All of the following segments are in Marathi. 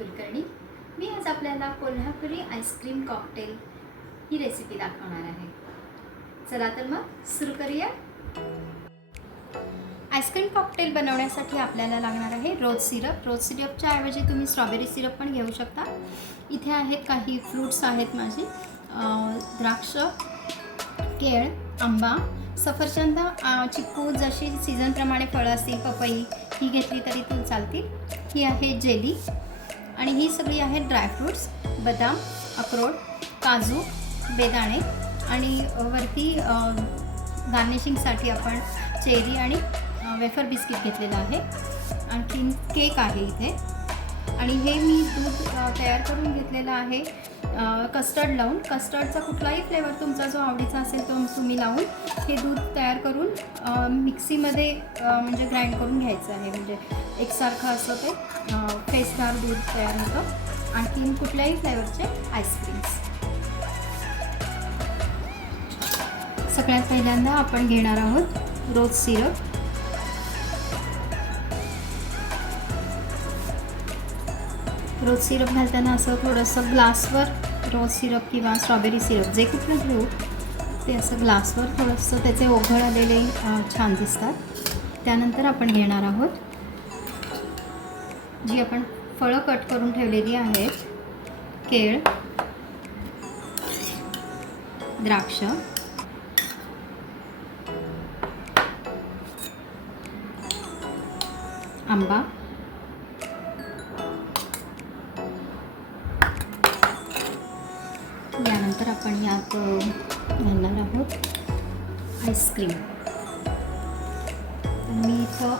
कुलकर्णी। मी आज आपल्याला कोल्हापुरी आईस्क्रीम कॉकटेल ही रेसिपी दाखवणार आहे। चला तर मग सुरू करूया। आईस्क्रीम कॉकटेल बनवण्यासाठी आपल्याला लागणार आहे रोज सिरप। रोज सिरपच्या ऐवजी तुम्ही स्ट्रॉबेरी सिरप पण घेऊ शकता। इथे आहेत काही फ्रूट्स आहेत माझे, द्राक्ष, केळ, आंबा, सफरचंद, चिक्कू, जशी सीझनप्रमाणे फळं असतील, पपई ही घेतली तरी तू चालतील। ही आहे जेली आणि ही सगळी आहेत ड्रायफ्रूट्स, बदाम, अक्रोड, काजू, बेदाणे आणि वरती गार्निशिंगसाठी आपण चेरी आणि वेफर बिस्किट घेतलेलं आहे। आणखीन केक आहे इथे आणि हे मी दूध तयार करून घेतलेलं आहे कस्टर्ड लावून। कस्टर्डचा कुठलाही फ्लेवर तुमचा जो आवडीचा असेल तो तुम्ही लावून हे दूध तयार करून मिक्सीमध्ये म्हणजे ग्राइंड करून घ्यायचं आहे, म्हणजे एकसारखं असं ते फेसदार दूध तयार होतं। आणखीन कुठल्याही फ्लेवरचे आईस्क्रीम्स। सगळ्यात पहिल्यांदा आपण घेणार आहोत रोज सिरप। रोज सिरप घालताना असं थोडंसं ग्लासवर रोज सिरप किंवा स्ट्रॉबेरी सिरप जे कुठलं घेऊ ते असं ग्लासवर थोडंसं त्याचे ओघळ आलेले छान दिसतात। त्यानंतर आपण घेणार आहोत जी आपण फळं कट करून ठेवलेली आहेत, केळ, द्राक्ष, आंबा, यानंतर आपण यात घालणार आहोत आईस्क्रीम। मी इथं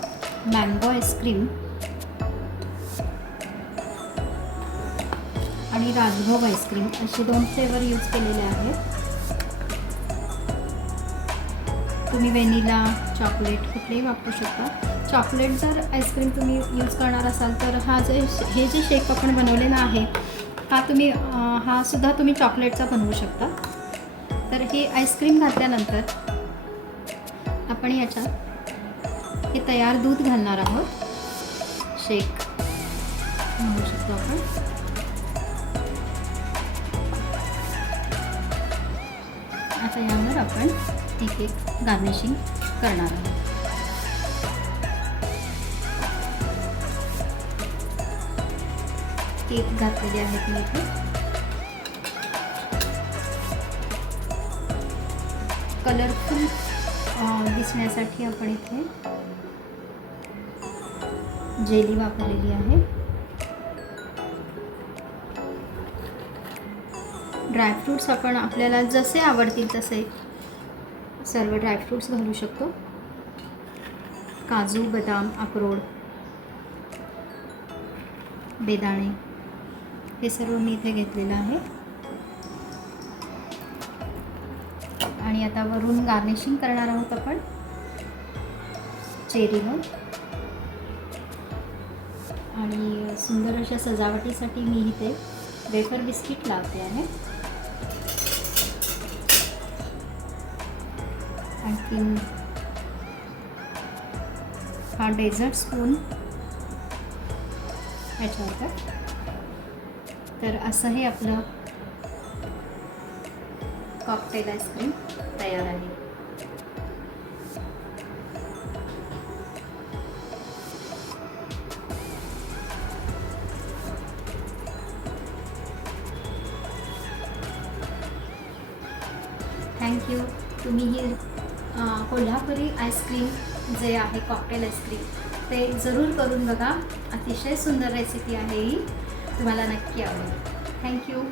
मँगो आईस्क्रीम आणि राजभोग आईस्क्रीम असे 2 फ्लेवर यूज केलेले आहेत। तुम्ही व्हॅनिला, चॉकलेट कुठलेही वापरू शकता। चॉकलेट जर आईस्क्रीम तुम्ही यूज करणार असाल तर हे जे शेक आपण बनवलेला आहे हा सुद्धा तुम्ही चॉकलेटचा बनवू शकता। तर हे आईस्क्रीम घातल्यानंतर आपण याच्यात हे तयार दूध घालणार आहोत, शेक म्हणू शकतो आपण। आता यावर आपण एक गार्निशिंग करणार आहोत। केक घातलेले आहेत मी इथे। कलरफुल दिसण्यासाठी आपण इथे जेली वापरलेली आहे। ड्रायफ्रूट्स आपण आपल्याला जसे आवडतील तसे सर्व ड्रायफ्रूट्स घालू शकतो। काजू, बदाम, अक्रोड, बेदाणे हे सर्व मी इथे घेतलेलं आहे। आणि आता वरून गार्निशिंग करणार आहोत आपण चेरीनं। आणि सुंदर अशा सजावटीसाठी मी इथे वेफर बिस्किट लावते आहे। आणखीन हा डेझर्ट स्पून ह्याच्यावर। तर असं हे आपलं कॉकटेल आईस्क्रीम तयार आहे। थँक्यू। तुम्ही ही कोल्हापुरी आईस्क्रीम जे आहे कॉकटेल आईस्क्रीम ते जरूर करून बघा। अतिशय सुंदर रेसिपी आहे ही, तुम्हाला नक्की आवडेल। थँक्यू।